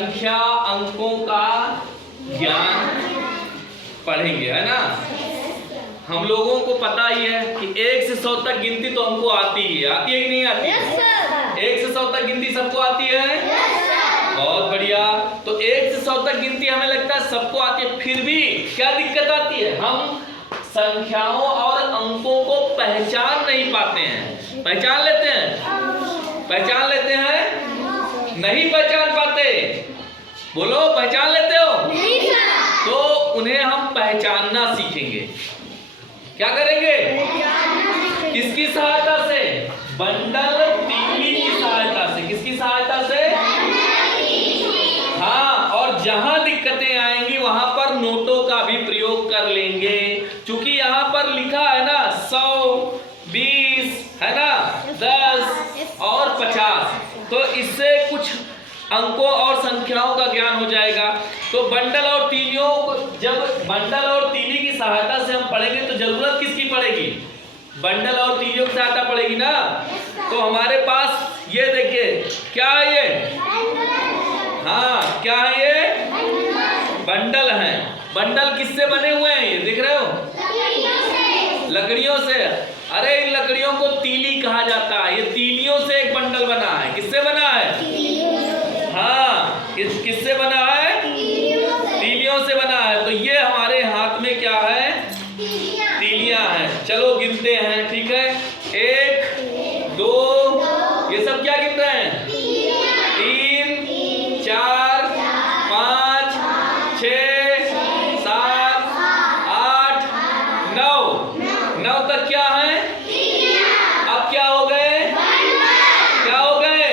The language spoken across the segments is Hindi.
संख्या अंकों का ज्ञान पढ़ेंगे, है ना। हम लोगों को पता ही है कि 1 से 100 तक गिनती तो हमको आती ही है, आती है कि नहीं आती है? 1 से 100 तक गिनती सबको आती है? बहुत बढ़िया। तो 1 से 100 तक गिनती हमें लगता है सबको आती है, फिर भी क्या दिक्कत आती है? हम संख्याओं और अंकों को पहचान नहीं पाते हैं। पहचान लेते हैं? पहचान लेते हैं? नहीं पहचान पाते। बोलो, पहचान लेते हो? नहीं सर। तो उन्हें हम पहचानना सीखेंगे। क्या करेंगे? किसकी सहायता से? बंडल तीली की सहायता से। किसकी सहायता से? हाँ, और जहां दिक्कतें आएंगी वहां पर नोटों का भी प्रयोग कर लेंगे, क्योंकि यहाँ पर लिखा है ना 100, 20, है ना, 10 और 50। तो इससे कुछ अंकों और संख्याओं का ज्ञान हो जाएगा। तो बंडल और तीलियों को, जब बंडल और तीली की सहायता से हम पढ़ेंगे तो जरूरत किसकी पड़ेगी? बंडल और तीलियों की सहायता पड़ेगी ना। तो हमारे पास ये देखिए, क्या है ये? हाँ, क्या है ये? बंडल है। बंडल किससे बने हुए हैं? ये दिख रहे हो? लकड़ियों से। अरे इन लकड़ियों को तीली कहा जाता है। ये तीलियों से एक बंडल बना है। किससे बना है? हाँ, किससे बना है? तीलियों से बना है। तो ये हमारे हाथ में क्या है? तीलियां हैं। चलो गिनते हैं, ठीक है। 1, 2, ये सब क्या गिन रहे हैं? 3, 4, 5, 6, 7, 8, 9 तक क्या है? अब क्या हो गए? क्या हो गए?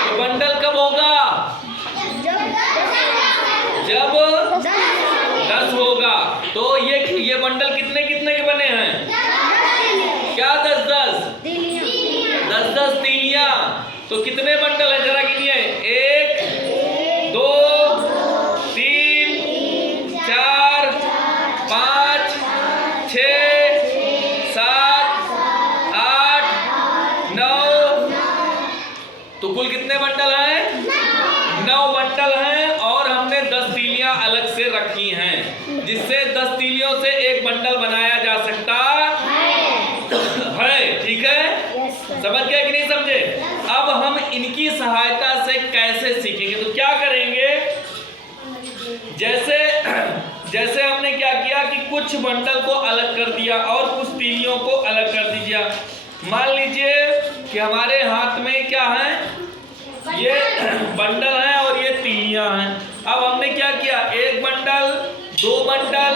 तो बंडल कब होगा? जब 10 होगा। तो ये बंडल कितने कितने के बने हैं? क्या 10 तीलियां। तो कितने बंडल है जरा गिनिए? 1, 2, 3, 4, 5, 6, 7, 8, 9। तो कुल कितने बंडल हैं? 9 बंडल हैं। और हमने 10 तीलियां अलग से रखी हैं, जिससे 10 तीलियों से एक बंडल बनाया जा सकता है। ठीक है? समझ गए कि नहीं समझे? अब हम इनकी सहायता से कैसे सीखेंगे? तो क्या करेंगे? जैसे हमने क्या किया कि कुछ बंडल को अलग कर दिया और कुछ तीलियों को अलग कर दीजिए। मान लीजिए कि हमारे हाथ में क्या है? ये बंडल है और ये तीलियां हैं। अब हमने क्या किया? 1 bundle, 2 bundle,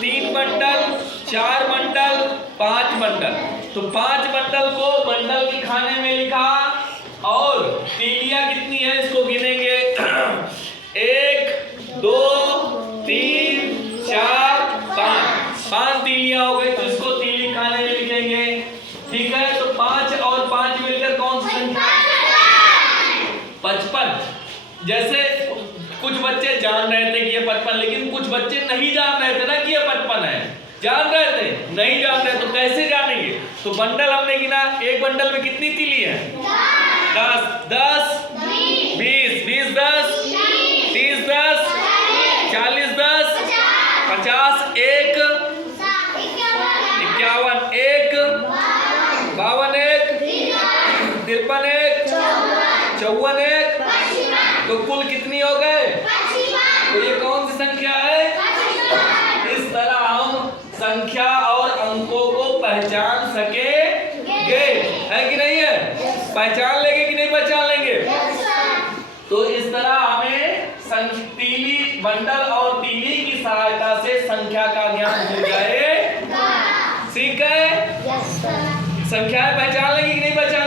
3 bundle, 4 bundle, 5 bundle. तो 5 बंडल को बंडल के खाने में लिखा। और तीलियां कितनी है इसको गिनेंगे। 1, 2, 3, 4, 5 तीलियां हो गई। तो इसको तीली खाने में लिखेंगे। ठीक है? तो 5 और 5 मिलकर कौन सी संख्या? 55। जैसे कुछ बच्चे जान रहे थे कि ये 55, लेकिन कुछ बच्चे नहीं जान रहे थे ना कि ये 55 है। जान रहे थे? नहीं जान रहे। तो कैसे जानेंगे? तो बंडल हमने गिना। एक बंडल में कितनी तीली है? 10, 10, 20, 20, 10, 30, 10, 40, 10, 50, 1, 51, 1, 52, 1, 53, 1, 54, 1। तो कुल कितनी हो गए? तो ये कौन सी संख्या है? इस तरह हम संख्या और अंकों को पहचान सकेंगे, है कि नहीं है? पहचान लेंगे कि नहीं पहचान लेंगे? तो इस तरह हमें तीली, बंडल और तीली की सहायता से संख्या का ज्ञान हो जाएगा। ठीक है? संख्याएं पहचान लेंगे कि नहीं पहचान